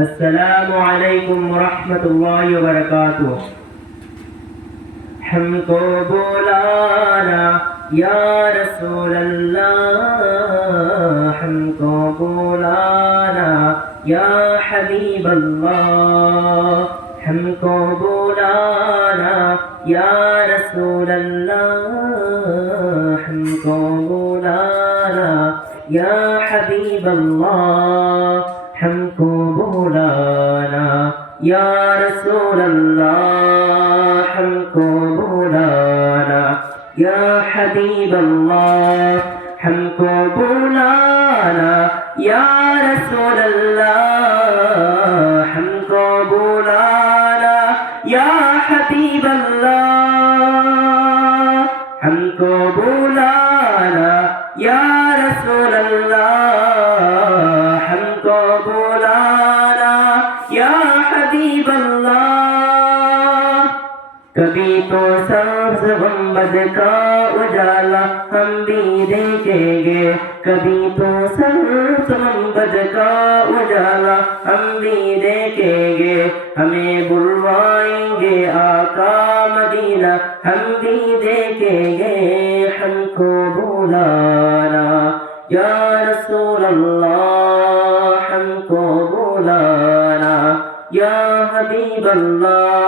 السلام علیکم ورحمۃ اللہ وبرکاتہ۔ ہم کو بلانا یا رسول اللہ، ہم کو بلانا یا حبیب اللہ، ہم کو بلانا یا رسول اللہ، ہم کو بلانا یا حبیب اللہ، ہم کو بلانا یا رسول اللہ، ہم کو بلانا یا حبیب اللہ، ہم کو بلانا یا رسول اللہ، ہم کو بلانا یا حبیب اللہ، ہم کو بلانا یا رسول اللہ، ہم کو بلانا یا حبیب اللہ۔ کبھی تو سبز گنبد کا اجالا ہم بھی دیکھیں گے، کبھی تو سبز گنبد کا اجالا ہم بھی دیکھیں گے، ہمیں بلوائیں گے آقا مدینہ ہم بھی دیکھیں گے، ہم کو بلانا یا رسول اللہ، ہم کو بلانا یا حبیب اللہ۔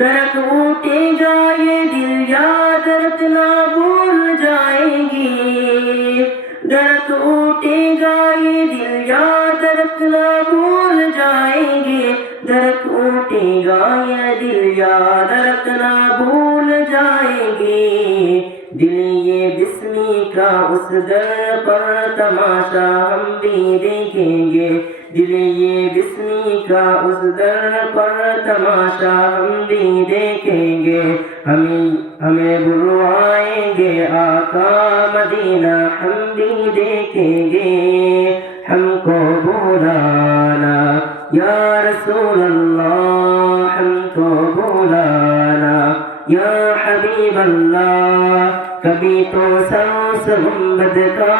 درد اٹھے گا یہ دل یا درد نہ بھول جائیں گی، درد اٹھے گا یہ دل یا درد نہ بھول جائیں گے، درد اٹھے گا یہ دل یا درد نہ بھول جائیں گے، دل یہ بسمی کا اس در پر تماشا ہم بھی دیکھیں گے، دل یہ بسمی کا اس در پر تماشا ہم بھی دیکھیں گے، ہمیں بلوائیں گے آقا مدینہ ہم بھی دیکھیں گے، ہم کو بلانا یا رسول اللہ، ہم کو بلانا یا حبیب اللہ۔ کبھی تو سبز گنبد کا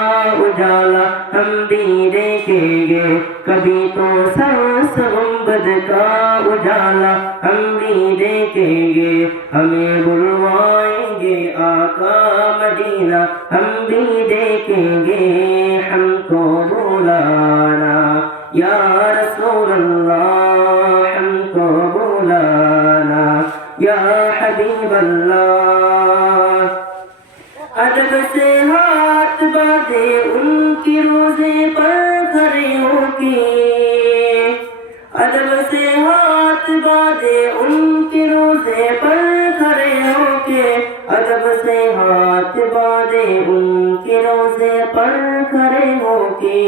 اجالا ہم بھی دیکھیں گے، کبھی تو سبز گنبد کا اجالا ہم بھی دیکھیں گے، ہمیں بلوائیں گے آقا مدینہ ہم بھی دیکھیں گے، ہم کو بلانا یا رسول اللہ، ہم کو بلانا یا حبیب اللہ۔ ادب سے ہاتھ باندھے ان کی روزے پر کھڑے ہو کے، ادب سے ہاتھ باندھے ان کی روزے پر کھڑے ہو کے، ادب سے ہاتھ باندھے ان کی روزے پر کھڑے ہو کے،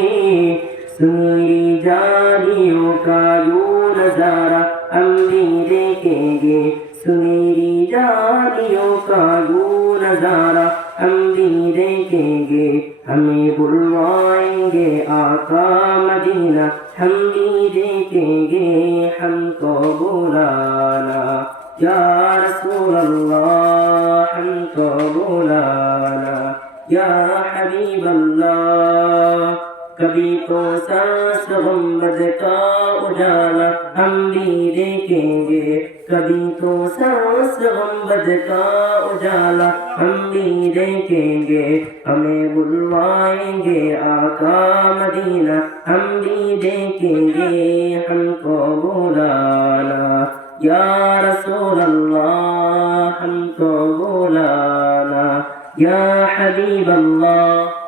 سنیری جالیوں کا یوں نظارہ ہم بھی دیکھیں گے، سنیری جالیوں کا یوں نظارہ ہم بھی دیکھیں گے، ہمیں بلوائیں گے آقا مدینہ ہم بھی دیکھیں گے، ہم کو بلانا یا رسول اللہ، ہم کو بلانا یا حبیب اللہ۔ کبھی تو سبز گنبد کا اجالا ہم بھی دیکھیں گے، کبھی تو سبز گنبد کا اجالا ہم بھی دیکھیں گے، ہمیں بلوائیں گے آقا مدینہ ہم بھی دیکھیں گے، ہم کو بلانا یا رسول اللہ، ہم کو بلانا یا حبیب اللہ۔